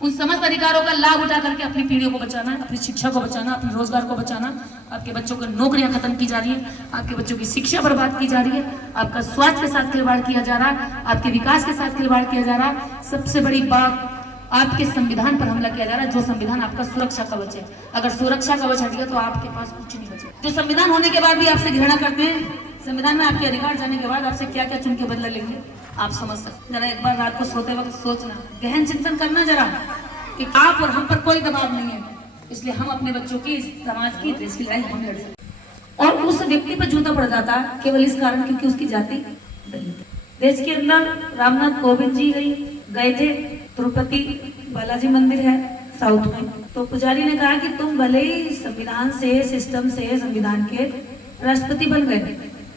उन समस्त अधिकारों का लाभ उठा करके अपनी पीढ़ियों को बचाना, अपनी शिक्षा को बचाना, अपने रोजगार को बचाना। आपके बच्चों की नौकरियां खत्म की जा रही है, आपके बच्चों की शिक्षा बर्बाद की जा रही है, आपका स्वास्थ्य के साथ खिलवाड़ किया जा रहा है, आपके विकास के साथ खिलवाड़ किया जा रहा है। सबसे बड़ी बात, आपके संविधान पर हमला किया जा रहा है, जो संविधान आपका सुरक्षा कवच है। अगर सुरक्षा कवच हट गया तो आपके पास कुछ नहीं बचा। जो संविधान होने के बाद भी आपसे घृणा करते हैं, संविधान में आपके अधिकार जाने के बाद आपसे क्या क्या चुन के बदला लेंगे आप समझ सकते। जरा एक बार रात को सोते वक्त सोचना, गहन चिंतन करना जरा, कि आप और हम पर कोई दबाव नहीं है, इसलिए हम अपने बच्चों की, समाज की, देश की लड़ाई हम लड़ सकते। और उस व्यक्ति पर जूता पड़ जाता केवल इस कारण क्योंकि उसकी जाति दलित। देश के अंदर रामनाथ कोविंद जी गए थे, तिरुपति बालाजी मंदिर है साउथ में, तो पुजारी ने कहा कि तुम भले ही संविधान से, सिस्टम से, संविधान के राष्ट्रपति बन गए,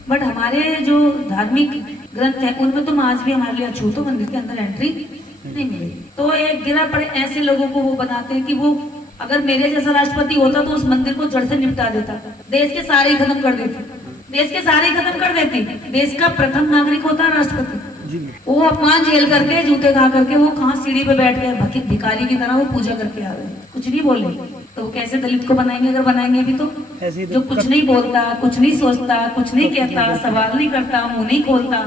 बट हमारे जो धार्मिक ग्रंथ है उनमें तुम आज भी हमारे लिए अछूत हो, मंदिर के अंदर एंट्री नहीं मिलेगी। तो एक गिरा पड़े ऐसे लोगों को वो बनाते हैं कि वो अगर मेरे जैसा राष्ट्रपति होता तो उस मंदिर को जड़ से निपटा देता, देश के सारे खत्म कर देते, देश के सारे खत्म कर देती। देश का प्रथम नागरिक होता है राष्ट्रपति, वो अपमान झेल करके, जूते खा करके, वो कहाँ सीढ़ी पे बैठ गए भिखारी की तरह वो पूजा करके आ रहे हैं, कुछ नहीं बोले। तो वो कैसे दलित को बनाएंगे? अगर बनाएंगे भी तो जो कुछ नहीं बोलता, कुछ नहीं सोचता, कुछ नहीं कहता, सवाल नहीं करता, मुंह नहीं खोलता,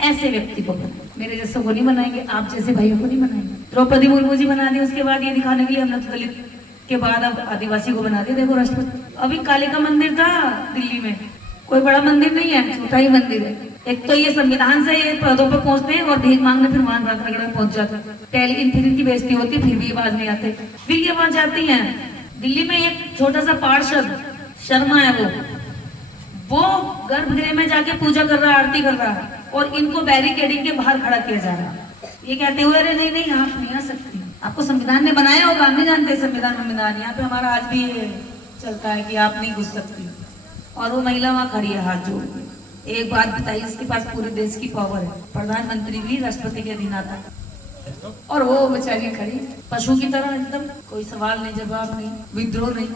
ऐसे व्यक्ति को मेरे जैसे को नहीं बनाएंगे, आप जैसे भाइयों को नहीं बनाएंगे। द्रौपदी मुर्मू जी बना दी, उसके बाद ये दिखाने के लिए हमने तो दलित के बाद अब आदिवासी को बना दिया। देखो राष्ट्रपति। अभी कालिका मंदिर था दिल्ली में, कोई बड़ा मंदिर नहीं है, छोटा ही मंदिर है। एक तो ये संविधान से ये पदों पर पहुंचते हैं और भीख मांगने फिर वहां राजनगर में पहुंच जाते हैं। टेलीविजन फिर इनकी बेइज्जती होती है, फिर भी आवाज नहीं आते, फिर ये वहां जाती हैं। दिल्ली में एक छोटा सा पार्षद शर्मा है, वो गर्भगृह में जाके पूजा कर रहा है, आरती कर रहा है, और इनको बैरिकेडिंग के बाहर खड़ा किया जा रहा है। ये कहते हुए अरे नहीं नहीं आप नहीं आ सकती, आपको संविधान ने बनाया होगा, हम नहीं जानते संविधान यहाँ पे हमारा आज भी चलता है कि आप नहीं घुस सकती। और वो महिला वहां खड़ी है हाथ जोड़ के। एक बात बताइए, इसके पास पूरे देश की पावर है, प्रधानमंत्री भी राष्ट्रपति के अधीन आता है, और वो बेचारी खड़ी पशु की तरह एकदम, कोई सवाल नहीं, जवाब नहीं, विद्रोह नहीं।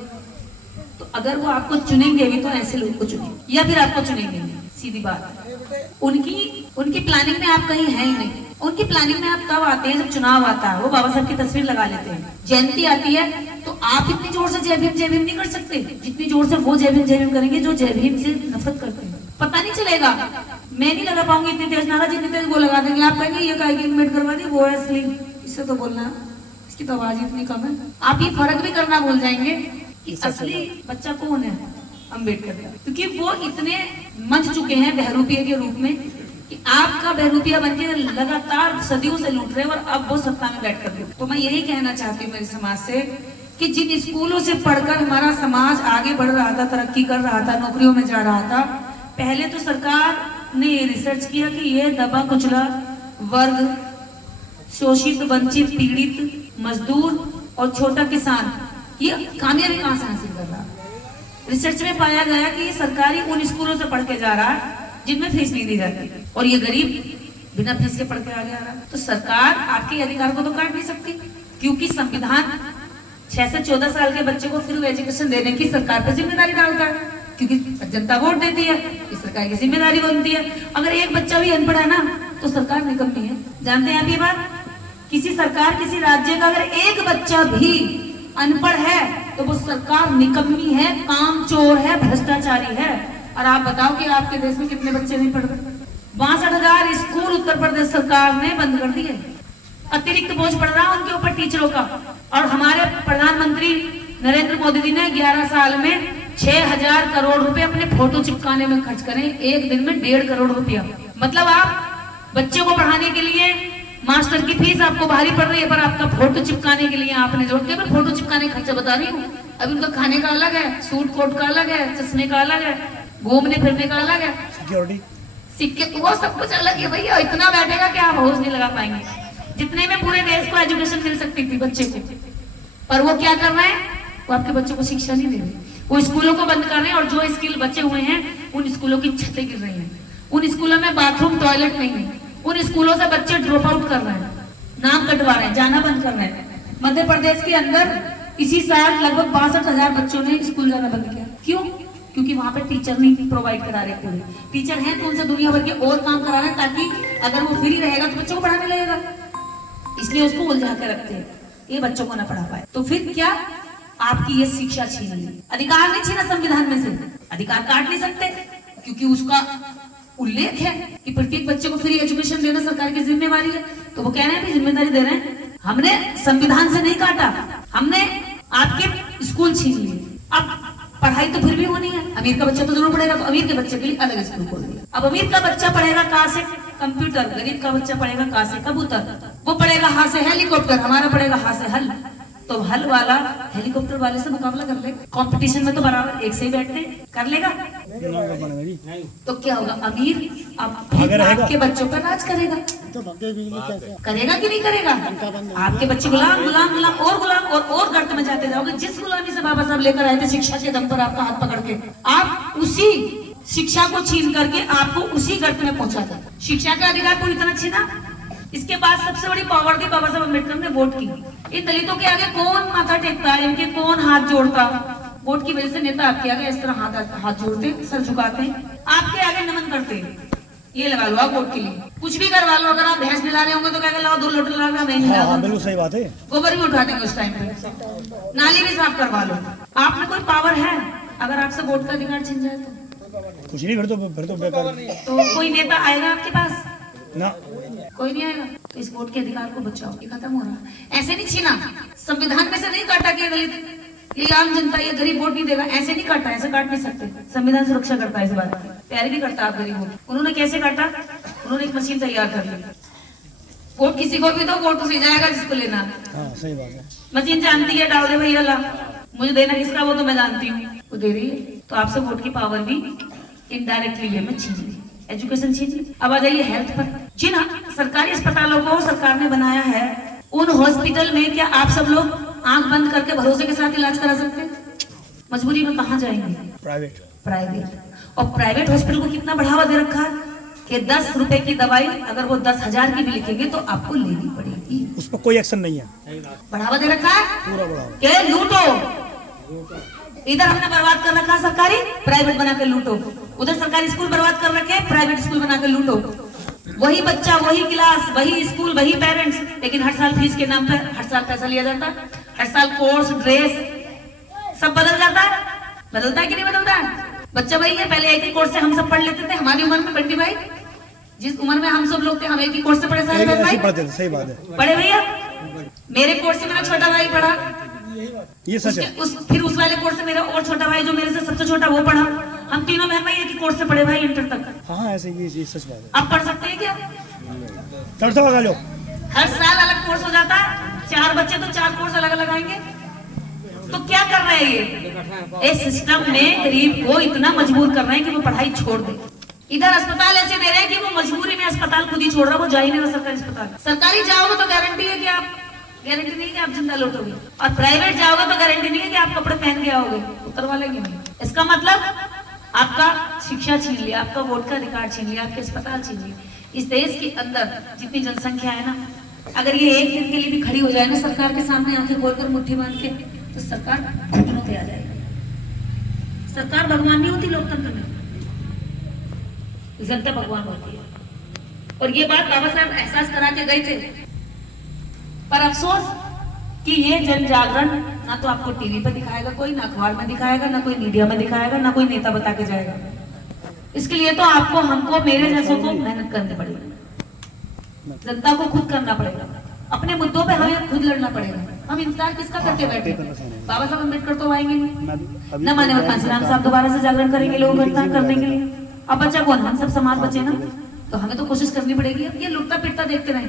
तो अगर वो आपको चुनेंगे भी तो ऐसे लोग को चुनेंगे या फिर आपको चुनेंगे नहीं, सीधी बात। उनकी प्लानिंग में आप कहीं है ही नहीं। उनकी प्लानिंग में आप कब आते हैं? जब चुनाव आता है, वो बाबा साहब की तस्वीर लगा लेते हैं। जयंती आती है तो आप इतनी जोर से जय भीम नहीं कर सकते जितनी जोर से वो जय भीम करेंगे जो जय भीम से नफरत करते हैं। पता नहीं चलेगा, मैं नहीं लगा पाऊंगी इतनी तेज नारा, जितनी तेज वो लगा देंगे। आप कहेंगे ये कहेगी इन्वेट करवा दी, वो है असली, इससे तो बोलना, इसकी तो आवाज इतनी कम है। आप ये फर्क भी करना भूल जाएंगे कि असली बच्चा कौन है, अम्बेडकर का, क्योंकि वो इतने मंच चुके हैं बहरूपिया के रूप में कि आपका बहरूपिया बनके लगातार सदियों से लूट रहे हैं, और अब वो सत्ता में बैठ कर। तो मैं यही कहना चाहती हूँ मेरे समाज से कि जिन स्कूलों से पढ़कर हमारा समाज आगे बढ़ रहा था, तरक्की कर रहा था, नौकरियों में जा रहा था, पहले तो सरकार ने रिसर्च किया कि ये दबा कुचला वर्ग, शोषित, वंचित, पीड़ित, मजदूर और छोटा किसान ये कामयाबी कहां से हासिल कर रहा है। रिसर्च में पाया गया कि सरकारी उन स्कूलों से पढ़ के जा रहा है जिनमें फीस नहीं दी जाती, और ये गरीब बिना फीस के पढ़ के आगे आ रहा है। तो सरकार आपके अधिकार को तो काट नहीं सकती, क्योंकि संविधान 6 से 14 साल के बच्चे को फ्री एजुकेशन देने की सरकार पर जिम्मेदारी डालता है, क्योंकि जनता वोट देती है, इस सरकार की जिम्मेदारी बनती है। अगर एक बच्चा भी अनपढ़ है ना तो सरकार निकम्मी है। जानते हैं आप ये बात? किसी सरकार, किसी राज्य का अगर एक बच्चा भी अनपढ़ है तो वो सरकार निकम्मी है, कामचोर है, भ्रष्टाचारी है। और आप बताओ कि आपके देश में कितने बच्चे नहीं पढ़ रहे? 62,000 स्कूल उत्तर प्रदेश सरकार ने बंद कर दिए। अतिरिक्त बोझ पड़ रहा है उनके ऊपर टीचरों का। और हमारे प्रधानमंत्री नरेंद्र मोदी जी ने 11 साल में 6,000 करोड़ रुपए अपने फोटो चिपकाने में खर्च करें, एक दिन में 1.5 करोड़ रुपया। मतलब आप बच्चों को पढ़ाने के लिए मास्टर की फीस आपको भारी पड़ रही है, पर आपका फोटो चिपकाने के लिए आपने जोड़ दिया। मैं फोटो चिपकाने का खर्चा बता रही हूँ। अब उनका खाने का अलग है, सूट कोट का अलग है, चश्मे का अलग है, घूमने फिरने का अलग है, सिक्योरिटी, सिक्के, वो सब कुछ अलग है भैया। इतना बैठेगा कि आप होश नहीं लगा पाएंगे, जितने में पूरे देश को एजुकेशन मिल सकती थी बच्चे को। पर वो क्या कर रहे हैं? वो आपके बच्चों को शिक्षा नहीं दे रहे, वो स्कूलों को बंद कर रहे हैं, और जो स्किल बचे हुए हैं उन स्कूलों की छतें गिर रही हैं, उन स्कूलों में बाथरूम टॉयलेट नहीं है, उन स्कूलों से बच्चे ड्रॉप आउट कर रहे हैं, नाम कटवा रहे हैं, जाना बंद कर रहे हैं। मध्य प्रदेश के अंदर इसी साल लगभग 62,000 बच्चों ने स्कूल जाना बंद किया। क्यों? क्योंकि वहां पे टीचर नहीं प्रोवाइड करा रहे। पूरे टीचर हैं तो उनसे दुनिया भर के और काम करा रहे हैं, ताकि अगर वो फ्री रहेगा तो बच्चों को पढ़ाने लगेगा, इसलिए उसको उलझा के रखते हैं। ये बच्चों को ना पढ़ा पाए, तो फिर क्या आपकी ये शिक्षा छीन ली। अधिकार नहीं छीना संविधान में से, अधिकार काट नहीं सकते, क्योंकि उसका उल्लेख है कि प्रत्येक बच्चे को फ्री एजुकेशन देना सरकार की जिम्मेवारी है। तो वो कह रहे हैं भी जिम्मेदारी दे रहे हैं, हमने संविधान से नहीं काटा, हमने आपके स्कूल छीन लिए। अब पढ़ाई तो फिर भी होनी है, अमीर का बच्चा तो जरूर पढ़ेगा, तो अमीर के बच्चे के लिए अलग स्कूल खोल दिया। अब अमीर का बच्चा पढ़ेगा कहाँ से? कंप्यूटर। गरीब का बच्चा पढ़ेगा कहाँ से? कबूतर। वो पढ़ेगा हाथ से हेलीकॉप्टर, हमारा पढ़ेगा हाथ से हल। तो हल वाला हेलीकॉप्टर वाले से मुकाबला कर लेगा, कंपटीशन में तो बराबर एक से ही बैठते कर लेगा। तो क्या होगा? अमीर आपके बच्चों पर राज करेगा, करेगा कि नहीं करेगा? आपके बच्चे गुलाम गुलाम गुलाम और गुलाम और गर्त में जाते जाओगे। जिस गुलामी से बाबा साहब लेकर आए थे शिक्षा के दम पर आपका हाथ पकड़ के, आप उसी शिक्षा को छीन करके आपको उसी गर्त में पहुंचा था। शिक्षा का अधिकार पूरी तरह छीना। इसके बाद सबसे बड़ी पावर दी बाबा साहब अम्बेडकर ने वोट की। इन दलितों के आगे कौन माथा टेकता है, इनके कौन हाथ जोड़ता? वोट की वजह से नेता आपके आगे इस तरह हाथ जोड़ते, सर झुकाते, आपके आगे नमन करते। ये लगा लो आप वोट के लिए, कुछ भी करवा लो। अगर आप भैंस मिला रहे होंगे तो क्या लाओ, 2 लोटे ला रहे हैं, बिल्कुल सही बात है। गोबर भी उठा देंगे उस टाइम पे, नाली भी साफ करवा लो। आप में कोई पावर है? अगर आपसे वोट का अधिकार छिन जाए तो कुछ नहीं, फिर तो बेकार। तो कोई नेता आएगा आपके पास? ना, कोई नहीं आएगा। तो इस वोट के अधिकार को बचाओ, ये खत्म हो रहा है। ऐसे नहीं छीना, संविधान में से नहीं काटा कि दलित, ये आम जनता, ये गरीब वोट नहीं देगा, ऐसे नहीं काटा, ऐसे काट नहीं सकते। संविधान सुरक्षा करता है इस बात की, प्यार भी करता है आप गरीबों की। उन्होंने कैसे काटा? उन्होंने एक मशीन तैयार कर ली, वोट किसी को भी दो, वोट उसे जाएगा जिसको लेना। हाँ सही बात है। मशीन जानती है, डाल दे भैया ला, मुझे देना किसका वो तो मैं जानती हूँ, वो दे रही है। तो आपसे वोट की पावर भी इनडायरेक्टली वे में छीन ली, एजुकेशन छीन ली। अब आ जाइए हेल्थ पर। जिन सरकारी अस्पतालों को सरकार ने बनाया है, उन हॉस्पिटल में क्या आप सब लोग आंख बंद करके भरोसे के साथ इलाज करा सकते? मजबूरी में कहाँ जाएंगे? प्राइवेट। और प्राइवेट हॉस्पिटल को कितना बढ़ावा दे रखा है कि 10 रुपए की दवाई अगर वो 10,000 की भी लिखेंगे तो आपको लेनी पड़ेगी। उस पर कोई एक्शन नहीं है, बढ़ावा दे रखा है पूरा बढ़ावा के लूटो। इधर हमने बर्बाद कर रखा सरकारी, प्राइवेट बना के लूटो। उधर सरकारी स्कूल बर्बाद कर रखे, प्राइवेट स्कूल बना के लूटो। वही बच्चा, वही क्लास, वही स्कूल, वही पेरेंट्स, लेकिन हर साल फीस के नाम पर हर साल पैसा लिया जाता है। हर साल कोर्स, ड्रेस सब बदल जाता है। बदलता है कि नहीं बदलता है? बच्चा वही है, पहले एक ही कोर्स से हम सब पढ़ लेते थे। हमारी उम्र में बंटी भाई, जिस उम्र में हम सब लोग थे, हम एक ही कोर्स से पढ़े सारे भाई सही बात है। पढ़े भैया, मेरे कोर्स से मेरा छोटा भाई पढ़ा, ये सच है। फिर उस वाले कोर्स से मेरा और छोटा भाई जो मेरे से सबसे छोटा वो पढ़ा। हम तीनों बहन भाई एक ही कोर्स से पढ़े भाई, इंटर तक। हाँ ऐसे ये सच बात है। आप पढ़ सकते हैं क्या? तड़ता लगा लो। हर साल अलग कोर्स हो जाता है, 4 बच्चे तो 4 कोर्स अलग अलग आएंगे। तो क्या कर रहे हैं ये? इस सिस्टम में गरीब को इतना मजबूर कर रहे हैं कि वो पढ़ाई छोड़ दे। इधर अस्पताल ऐसे दे रहे हैं कि वो मजबूरी में अस्पताल खुद ही छोड़ रहा है, वो जा ही नहीं रहा सरकारी अस्पताल। सरकारी जाओगे तो गारंटी है कि आप, गारंटी नहीं है कि आप जिंदा लौटोगे, और प्राइवेट जाओगे तो गारंटी नहीं है कि आप कपड़े पहन के आओगे, उतरवा लेंगे नहीं। इसका मतलब आपका शिक्षा छीन लिया, आपका वोट का अधिकार छीन लिया, आपके अस्पताल छीन लिए। इस देश के अंदर जितनी जनसंख्या है ना, अगर ये एक दिन के लिए भी खड़ी हो जाए ना सरकार के सामने आंखें खोलकर मुट्ठी बांध के, तो सरकार घुटनों पे आ जाएगी। सरकार भगवान नहीं होती लोकतंत्र में, जनता भगवान होती है। और ये बात बाबा साहब एहसास करा के गए थे। पर अफसोस कि ये जन जागरण ना तो आपको टीवी पर दिखाएगा कोई, ना अखबार में दिखाएगा, ना कोई मीडिया में दिखाएगा, ना कोई नेता बता के जाएगा। इसके लिए तो आपको, हमको, मेरे जैसों को मेहनत करनी पड़ेगी, जनता को खुद करना पड़ेगा, अपने मुद्दों पे हमें खुद लड़ना पड़ेगा। हम इंतजार किसका करके बैठे? बाबा साहब अम्बेडकर तो आएंगे नहीं, न माने कांशीराम साहब दोबारा से जागरण करेंगे लोगों को करने के लिए। अब बच्चा कौन? हम सब समाज बचे ना, तो हमें तो कोशिश करनी पड़ेगी। अब ये लुटता पिटता देखते रहे,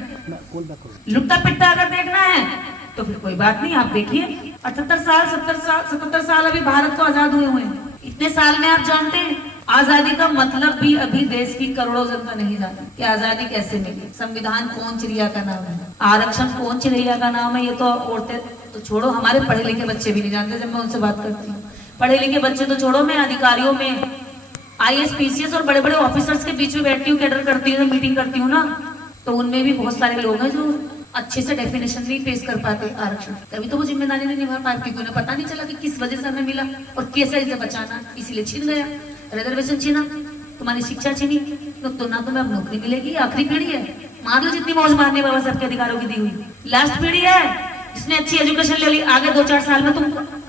लुटता पिटता अगर देखना है तो फिर कोई बात नहीं, आप देखिए 78 साल 77 साल अभी भारत को आजाद हुए हैं। इतने साल में आप जानते हैं आजादी का मतलब भी अभी देश की करोड़ों जनता नहीं जानती कि आजादी कैसे मिली। संविधान कौन चिड़िया का नाम है, आरक्षण कौन चिड़िया का नाम है, ये तो औरतें तो छोड़ो, हमारे पढ़े लिखे बच्चे भी नहीं जानते। जब मैं उनसे बात करती हूँ, पढ़े लिखे बच्चे तो छोड़ो, मैं अधिकारियों में IAS PCS और बड़े बड़े ऑफिसर्स के बीच में बैठती हूँ, कैडर करती हूँ, मीटिंग करती हूँ ना, तो उनमें भी बहुत सारे लोग हैं जो अच्छे से डेफिनेशन नहीं पेश कर पाते आरक्षण। तभी तो वो जिम्मेदारी नहीं निभा पाए, क्योंकि उन्हें पता नहीं चला कि किस वजह से हमें मिला और कैसे इसे बचाना, इसीलिए छीन गया। रिजर्वेशन छीना, तुम्हारी शिक्षा छीनी, तो ना तुम्हें अब नौकरी मिलेगी। आखिरी पीढ़ी है, मार लो जितनी मौज मारने बाबा साहब के अधिकारों की दी हुई, लास्ट पीढ़ी है, जिसने अच्छी एजुकेशन ले ली, आगे 2-4 साल में तुम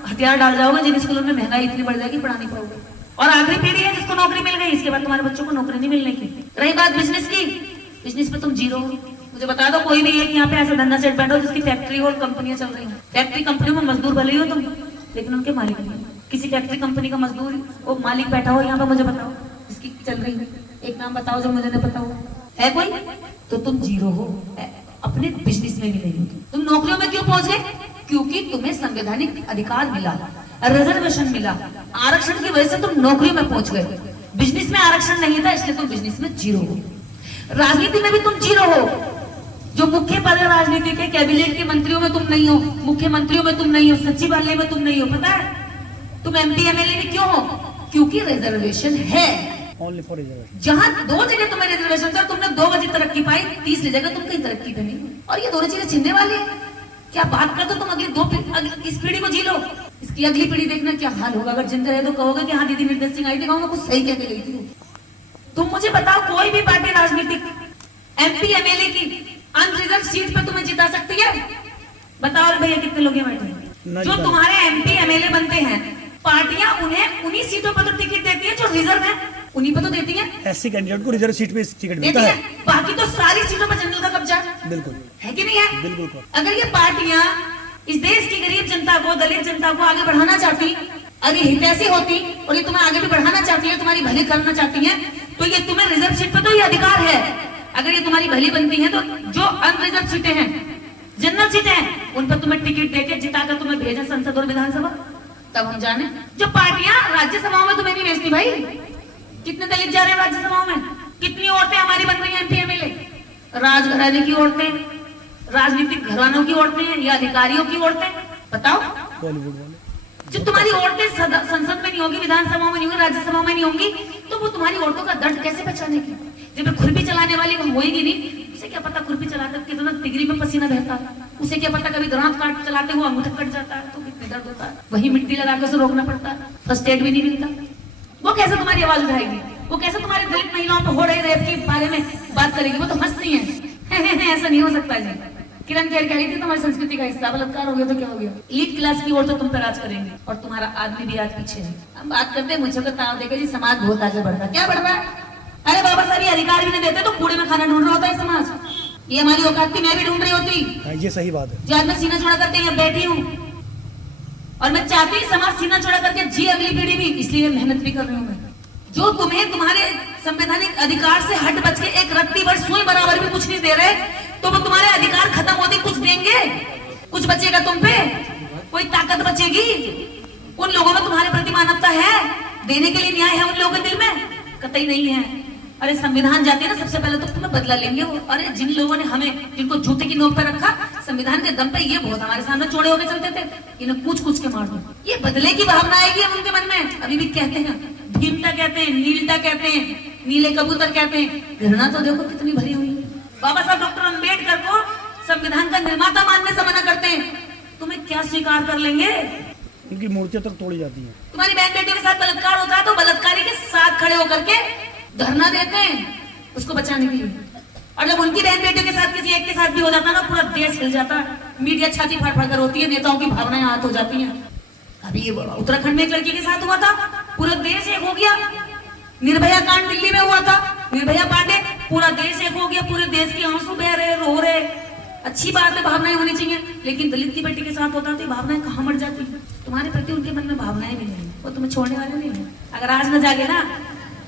हथियार डाल जाओगे जिन स्कूलों में महंगाई इतनी बढ़ जाएगी, पढ़ा नहीं पाओगे। और आखिरी पीढ़ी है जिसको नौकरी मिल गई, इसके बाद तुम्हारे बच्चों को नौकरी नहीं मिलने की। रही बात बिजनेस की, बिजनेस में तुम जीरो हो। मुझे बता दो कोई भी एक यहाँ पे ऐसा धंधा सेट बैठो जिसकी फैक्ट्री और कंपनियां चल रही हैं। फैक्ट्री कंपनियों में मजदूर भले ही हो तुम, लेकिन उनके मालिक नहीं। किसी फैक्ट्री कंपनी का मजदूर वो मालिक बैठा हो यहाँ पे, मुझे बताओ जिसकी चल रही है, एक नाम बताओ जो मुझे नहीं पता हो, है कोई? तो तुम जीरो हो, अपने बिजनेस में भी नहीं हो। तुम नौकरियों में क्यों पहुंच गए? क्योंकि तुम्हें संवैधानिक अधिकार मिला, रिजर्वेशन मिला, आरक्षण की वजह से तुम नौकरियों में पहुंच गए। बिजनेस में आरक्षण नहीं था, इसलिए तुम बिजनेस में जीरो हो। राजनीति में भी तुम जीरो हो। जो मुख्य पद है राजनीति के, कैबिनेट के मंत्रियों में तुम नहीं हो, मुख्यमंत्रियों में तुम नहीं हो, सचिवालय में तुम नहीं हो। पता है तुम MP MLA में क्यों हो? क्योंकि रिजर्वेशन है। Only for reservation. जहां 2 जगह तुम्हें रिजर्वेशन था, तुमने 2 बजे तरक्की पाई, तीसरी जगह तुम कहीं तरक्की पे नहीं। और ये दोनों चीजें छिनने वाली है। क्या बात करते हो तुम? इस पीढ़ी को जी लो, इसकी अगली पीढ़ी देखना क्या हाल होगा। अगर जिंदा रहे तो कहोगे कि हाँ दीदी निर्देश सिंह आई थी, कहूंगा कुछ सही कहके गई थी। तुम मुझे बताओ कोई भी पार्टी राजनीतिक MP MLA की अनरिजर्व सीट पे तुम्हें जिता सकती है? बताओ रे भैया कितने लोग बैठे हैं जो तुम्हारे MP MLA बनते हैं, पार्टियां उन्हें उन्हीं सीटों पर तो टिकट देती है जो रिजर्व है, उन्हीं पर तो देती है। SC कैंडिडेट को रिजर्व सीट पे टिकट मिलता है, बाकी तो सारी सीटों पर जनरल का कब्जा। बिल्कुल है कि नहीं है? बिल्कुल। अगर ये पार्टियां इस देश की गरीब जनता को, दलित जनता को आगे बढ़ाना चाहती, अगर हितैषी होती और ये तुम्हें आगे भी बढ़ाना चाहती है, तुम्हारी भली करना चाहती है, तो ये तुम्हें रिजर्व सीट पर तो ये अधिकार है। अगर ये तुम्हारी भली बनती है तो जो अनरिजर्व सीटें हैं, जनरल सीटें हैं, उन पर तुम्हें टिकट देके जिताकर तुम्हें भेजा संसद और विधानसभा, तब हम जाने। जो पार्टियां राज्यसभाओं में तुम्हें नहीं भेजती भाई, कितने दलित जा रहे हैं राज्यसभाओं में, कितनी औरतें हमारी बन रही हैं MP MLA, राजघराने की औरतें, राजनीतिक घरानों की औरतें या अधिकारियों की औरतें, बताओ। बॉलीवुड वाले जब तुम्हारी औरतें संसद में नहीं होगी, विधानसभाओं में नहीं होगी, राज्यसभाओं में नहीं होंगी, तो वो तुम्हारी औरतों का दर्द कैसे पहचाने की? जब खुरपी चलाने वाली वो होएगी नहीं, उसे क्या पता खुरपी चलाकर कितना तिगरी में पसीना बहता है, उसे क्या पता कभी दांत काट चलाते हुए अंगूठा कट जाता है तो कितने दर्द होता है, वही मिट्टी लगा कर उसे रोकना पड़ता है, फर्स्ट एड भी नहीं मिलता। वो कैसे तुम्हारी आवाज उठाएगी? वो कैसे तुम्हारी दलित महिलाओं पर हो रहे रेप के बारे में बात करेगी? वो तो हंसती है। ऐसा नहीं हो सकता जी। किरण खेर कह रही थी तुम्हारी संस्कृति का हिस्सा, बलात्कार हो गया तो क्या हो गया? एलीट क्लास की औरतें तुम पर राज करेंगे और तुम्हारा आदमी भी आज पीछे है। हम बात करते हैं मुझे को ताव देकर जी समाज बहुत आगे बढ़ रहा है। क्या बढ़ रहा है? अरे बाबा साहब ये अधिकार भी नहीं देते तो कूड़े में खाना ढूंढ रहा होता है समाज। ये हमारी औकात थी, मैं भी ढूंढ रही होती। ये सही बात है। जी आज मैं सीना चौड़ा करके यहाँ बैठी हूँ और मैं चाहती हूँ समाज सीना चौड़ा करके जी अगली पीढ़ी भी, इसलिए मेहनत भी कर रही हूँ मैं। जो तुम्हें तुम्हारे संवैधानिक अधिकार से हट बच के एक रत्ती भर सुई बराबर भी कुछ नहीं दे रहे, तो वो तुम्हारे अधिकार खत्म होते कुछ देंगे? कुछ बचेगा तुम पे? कोई ताकत बचेगी? उन लोगों में तुम्हारे प्रति मानवता है? देने के लिए न्याय है उन लोगों के दिल में? कतई नहीं है। अरे संविधान जाते हैं ना, सबसे पहले तो तुम्हें बदला लेंगे वो। अरे जिन लोगों ने हमें, जिनको जूते की नोक पे रखा, संविधान के दम पे ये बहुत हमारे सामने चौड़े होकर चलते थे, इन्हें कूच के मार दो। ये बदले की भावना आएगी उनके मन में। अभी भी कहते हैं, भीमता कहते हैं, नीलता कहते हैं, नीले कबूतर कहते हैं। घृणा तो देखो कितनी भरी हुई है। बाबा साहब डॉक्टर अम्बेडकर को संविधान का निर्माता मानने से मना करते हैं, तुम्हें क्या स्वीकार कर लेंगे? उनकी मूर्तियां तक तोड़ी जाती हैं। तुम्हारी बहन बेटियों के साथ बलात्कार होता है तो बलात्कारी के साथ खड़े होकर के धरना देते हैं उसको बचाने के लिए। और जब उनकी बहन बेटियों के साथ किसी एक के साथ भी हो जाता है ना, पूरा देश हिल जाता है, मीडिया छाती फाड़ फाड़ कर रोती है, नेताओं की भावनाएं आहत हो जाती हैं। अभी उत्तराखंड में एक लड़की के साथ हुआ था, पूरा देश एक हो गया। निर्भया कांड दिल्ली में हुआ था, निर्भया पांडे, पूरा देश एक हो गया, पूरे देश के आंसू बह रहे, रो रहे। अच्छी बात है, भावनाएं होनी चाहिए, लेकिन दलित की बेटी के साथ होता तो भावनाएं कहाँ मर जाती है? तुम्हारे प्रति उनके मन में भावनाएं भी नहीं, वो तुम्हें छोड़ने वाले नहीं है। अगर आज न जागे ना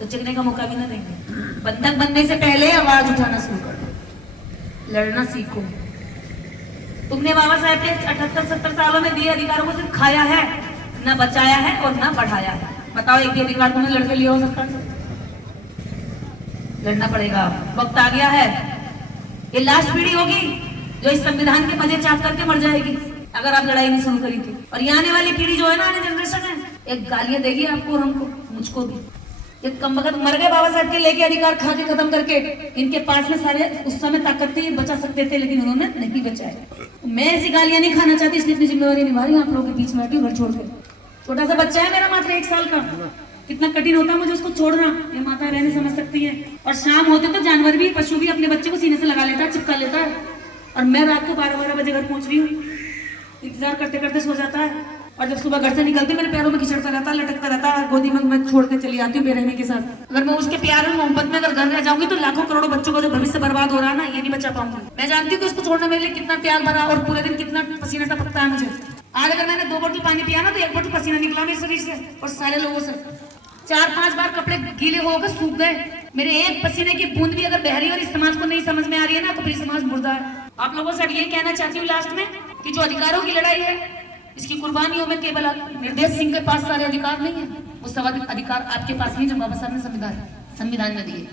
तो जगने का मौका भी न देंगे। बंधक बनने से पहले आवाज उठाना शुरू कर दो, लड़ना सीखो। तुमने बाबा साहब के 78-70 सालों में दिए अधिकारों को सिर्फ खाया है, न बचाया है और न बढ़ाया है। बताओ एक भी अधिकार तुमने लड़के लिया हो सरकार से? लड़ना पड़ेगा, वक्त आ गया है। ये लास्ट पीढ़ी होगी जो इस संविधान के मजे चाट करके मर जाएगी अगर आप लड़ाई नहीं शुरू करी थी। और ये आने वाली पीढ़ी जो है ना, आने जनरेशन है, एक गालियां देगी आपको और हमको, मुझको भी। ये कम वक्त मर गए बाबा साहब के लेके अधिकार खा के खत्म करके। इनके पास में सारे उस समय ताकत थी, बचा सकते थे, लेकिन उन्होंने नहीं बचाया। मैं ऐसी गालियां नहीं खाना चाहती, इसलिए अपनी जिम्मेवारी निभा रही हूँ। आप लोगों के बीच में बैठी घर छोड़ के। छोटा सा बच्चा है मेरा, मात्र 1 साल का। कितना कठिन होता है मुझे उसको छोड़ना, ये माता रहने समझ सकती है। और शाम होते तो जानवर भी, पशु भी अपने बच्चे को सीने से लगा लेता है, चिपका लेता है। और मैं रात को 12-12 बजे घर पहुंच रही हूँ। इंतजार करते करते सो जाता है, और जब सुबह घर से निकलती मेरे पैरों में खिचड़ता रहता, लटकता रहता, गोदी में मैं छोड़ के चली आती हूँ बेरहमी के साथ। अगर मैं उसके प्यार में मोहब्बत में अगर घर रह जाऊंगी तो लाखों करोड़ों बच्चों का जो भविष्य बर्बाद हो रहा है ना, ये नहीं बचा पाऊंगी। मैं जानती हूँ कि उसको छोड़ना मेरे लिए कितना त्याग भरा और पूरे दिन कितना पसीना टपकता है मुझे। आज अगर मैंने 2 बोतल पानी पिया ना तो 1 बोतल पसीना निकला मेरे शरीर से, और सारे लोगों से 4-5 बार कपड़े गीले हो गए, सूख गए। मेरे एक पसीने की बूंद भी अगर बह रही है और इस समाज को नहीं समझ में आ रही है ना, तो फिर समाज मुर्दा है। आप लोगों से ये कहना चाहती हूँ लास्ट में कि जो अधिकारों की लड़ाई है, इसकी कुर्बानियों में केवल निर्देश सिंह के पास सारे अधिकार नहीं है, वो सब अधिकार आपके पास नहीं जो बाबा साहब ने संविधान में दिए।